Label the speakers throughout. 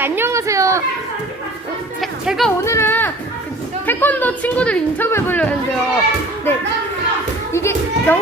Speaker 1: 안녕하세요. 제가 오늘은 태권도 친구들 인터뷰 해보려고 했는데요. 네, 이게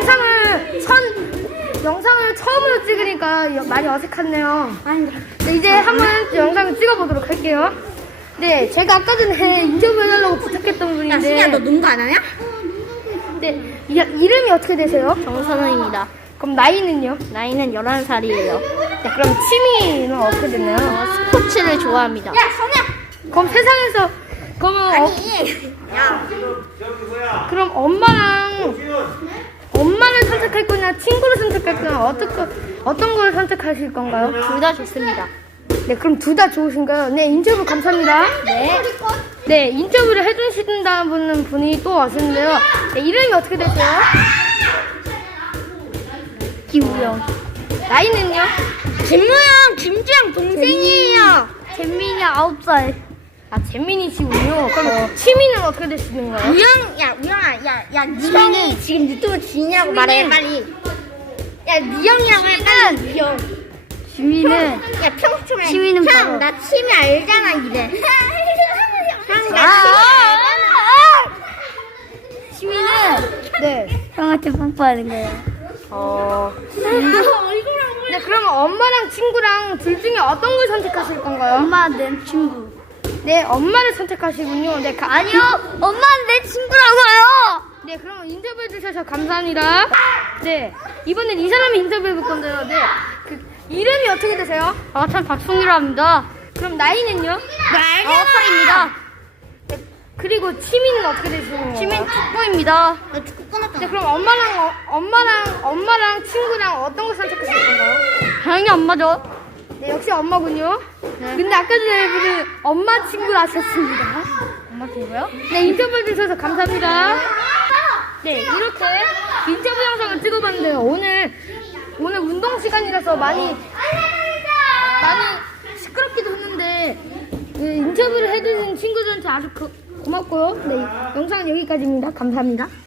Speaker 1: 영상을 처음으로 찍으니까 많이 어색하네요. 네, 이제 한번 영상을 찍어보도록 할게요. 네, 제가 아까 전에 인터뷰 해달라고 부탁했던 분인데.
Speaker 2: 야, 신이야, 너 농구 안 하냐?
Speaker 1: 네, 이름이 어떻게 되세요?
Speaker 2: 정선호입니다.
Speaker 1: 그럼 나이는요?
Speaker 2: 나이는 11살이에요.
Speaker 1: 네, 그럼 취미는 어떻게 되나요?
Speaker 2: 스포츠를 좋아합니다.
Speaker 1: 야, 성야! 그럼 세상에서, 그러면
Speaker 2: 야,
Speaker 1: 그럼 엄마를 선택할 거냐, 친구를 선택할 거냐, 어떤 걸 선택하실 건가요?
Speaker 2: 둘 다 좋습니다.
Speaker 1: 네, 그럼 둘 다 좋으신가요? 네, 인터뷰 감사합니다.
Speaker 2: 네.
Speaker 1: 네, 인터뷰를 해주신다는 분이 또 왔는데요. 네, 이름이 어떻게 되세요?
Speaker 2: 김우영.
Speaker 1: 나이는요?
Speaker 2: 김우영, 김주영 동생이에요.
Speaker 1: 잼민이 9살. 아, 잼민이시군요. 그럼 취미는 어떻게 되시는 거예요?
Speaker 2: 우영아, 니 형이 지금 유튜브 지인이라고 말해, 빨리. 야, 니 형이라고 해, 니 형.
Speaker 1: 취미는
Speaker 2: 야, 평소에.
Speaker 1: 취미는 바로-
Speaker 2: 형, 나 취미 알잖아, 이래. 형, 나 취미
Speaker 1: 취미는 네.
Speaker 2: 형한테 뽀뽀하는 거예요.
Speaker 1: 네, 그러면 엄마랑 친구랑 둘 중에 어떤 걸 선택하실 건가요?
Speaker 2: 엄마, 내 친구.
Speaker 1: 네, 엄마를 선택하시군요. 네,
Speaker 2: 아니요, 엄마는 내 친구라고요.
Speaker 1: 네, 그럼 인터뷰해 주셔서 감사합니다. 네, 이번엔 이 사람이 인터뷰해 볼 건데요. 네, 이름이 어떻게 되세요?
Speaker 2: 전 박승희라 합니다.
Speaker 1: 그럼 나이는요?
Speaker 2: 네, 9살입니다.
Speaker 1: 네, 그리고 취미는 어떻게 되시는 거예요?
Speaker 2: 취미는 축구입니다. 나 축구 끊었잖아.
Speaker 1: 네, 그럼 엄마랑 친구랑 어떤 걸 선택하실 건가요?
Speaker 2: 당연히 엄마죠.
Speaker 1: 네, 역시 엄마군요.
Speaker 2: 네.
Speaker 1: 근데 아까 전에 분은 엄마 친구를 하셨습니다.
Speaker 2: 엄마 친구요?
Speaker 1: 네, 인터뷰해 주셔서 감사합니다. 네, 이렇게 인터뷰 영상을 찍어봤는데요. 오늘 운동 시간이라서 많이 시끄럽기도 했는데 네, 인터뷰를 해주신 친구들한테 아주 고맙고요. 네, 영상은 여기까지입니다. 감사합니다.